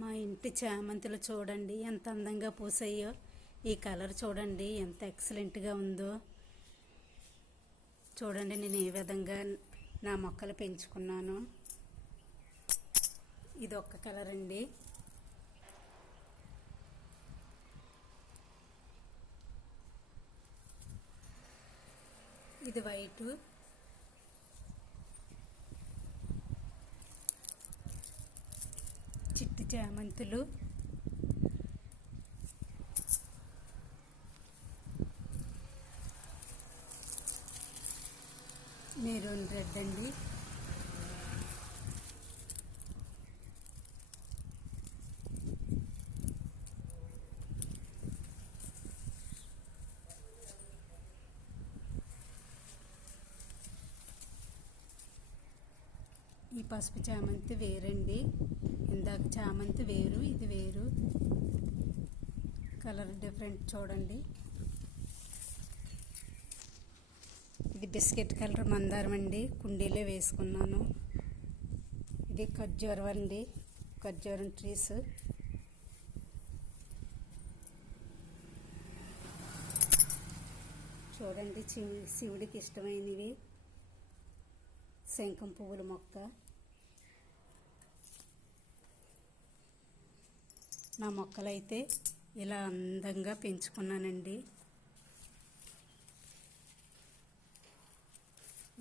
మా ఇంటి చామంతులు చూడండి ఎంత అందంగా పూసాయో. ఈ కలర్ చూడండి ఎంత ఎక్సలెంట్గా ఉందో. చూడండి నేను ఏ విధంగా నా మొక్కలు పెంచుకున్నాను. ఇది ఒక్క కలర్ అండి. ఇది వైటు, చిట్టి చామంతులు, మెరూన్ రెడ్ అండి, ఈ పసుపు చామంతి వేరండి. ఇందాక చామంతి వేరు, ఇది వేరు. కలర్ డిఫరెంట్ చూడండి. ఇది బిస్కెట్ కలర్ మందారం అండి, కుండీలో వేసుకున్నాను. ఇది ఖర్జూరం అండి, ఖర్జూరం ట్రీస్. చూడండి శివుడికి ఇష్టమైనవి శంఖం పువ్వుల మొక్క. నా మొక్కలైతే ఇలా అందంగా పెంచుకున్నానండి.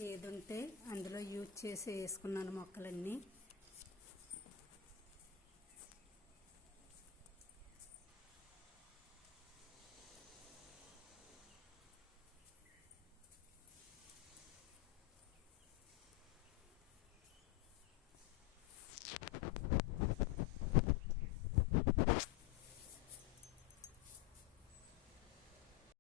ఏదుంటే అందులో యూజ్ చేసి వేసుకున్నాను మొక్కలన్నీ.